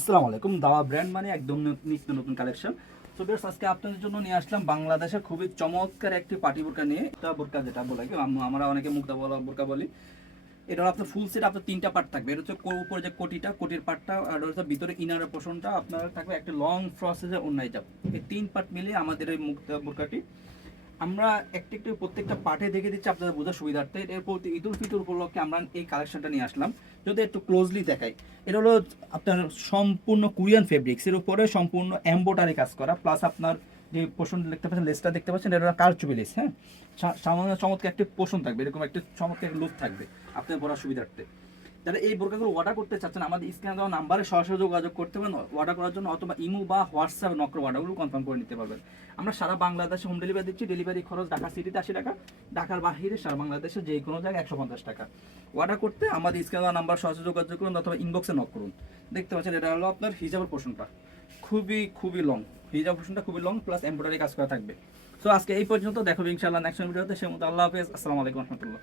আসসালামু আলাইকুম। দাওয়া ব্র্যান্ড মানে একদম নিত্য নতুন কালেকশন। তো বেশ আজকে আপনাদের জন্য নিয়ে আসলাম বাংলাদেশের খুবই চমৎকার একটি পার্টি বোরকা নিয়ে। এটা বোরকা যেটা বলে কি আমরা অনেকে মুক্তা বলা বোরকা বলি। এটা হলো আপনার ফুল সেট, আপনার তিনটা পার্ট থাকবে। এটা হচ্ছে উপরে যে কোটির পার্টটা, আর হচ্ছে ভিতরে ইনারের পোর্শনটা আপনার থাকবে একটা লং প্রসেসের অন্যায় যাব। এই তিন পার্ট মিলিয়ে আমাদের এই মুক্তা বোরকাটি আমরা একটা একটু প্রত্যেকটা পার্টে দেখে দিচ্ছি আপনাদের বোঝার সুবিধার্থে। এরপর ঈদুল ফিতর উপলক্ষে আমরা এই কালেকশনটা নিয়ে আসলাম। যদি একটু ক্লোজলি দেখাই, এটা হলো আপনার সম্পূর্ণ কোরিয়ান ফেব্রিক্স এর উপরে সম্পূর্ণ এমব্রয়ডারি কাজ করা, প্লাস আপনার যে পোষণ দেখতে পাচ্ছেন, লেসটা দেখতে পাচ্ছেন, এটা কারচুপি লেস। হ্যাঁ, সামান্য চমৎকার একটি পোষণ থাকবে, এরকম একটা চমৎকার লুক থাকবে আপনাদের পড়ার সুবিধার্থে। যারা এই বোরকাগুলো অর্ডার করতে চাচ্ছেন, আমাদের স্ক্রিনে দেওয়া নাম্বারে সরাসরি যোগাযোগ করতে পারেন অর্ডার করার জন্য, অথবা ইমো বা হোয়াটসঅ্যাপ নক করে অর্ডারগুলো কনফার্ম করে নিতে পারবেন। আমরা সারা বাংলাদেশে হোম ডেলিভারি দিচ্ছি। ডেলিভারি খরচ ঢাকা সিটিতে 80 টাকা, ঢাকার বাহিরে সারা বাংলাদেশে যে কোনো জায়গায় 150 টাকা। অর্ডার করতে আমাদের স্ক্রিনে দেওয়া নাম্বার সরাসরি যোগাযোগ করুন অথবা ইনবক্সে নক করুন। দেখতে পাচ্ছেন এটা হলো আপনার হিজাবের পোর্শনটা, খুবই লং। হিজাব পোর্শনটা খুবই লং, প্লাস এমব্রয়ডারি কাজ করা থাকবে। সো আজকে এই পর্যন্ত, দেখো ইনশাআল্লাহ নেক্সট ভিডিওতে। সে মতো আল্লাহ হাফেজ, আসসালামু আলাইকুম রহমতুল্লাহ।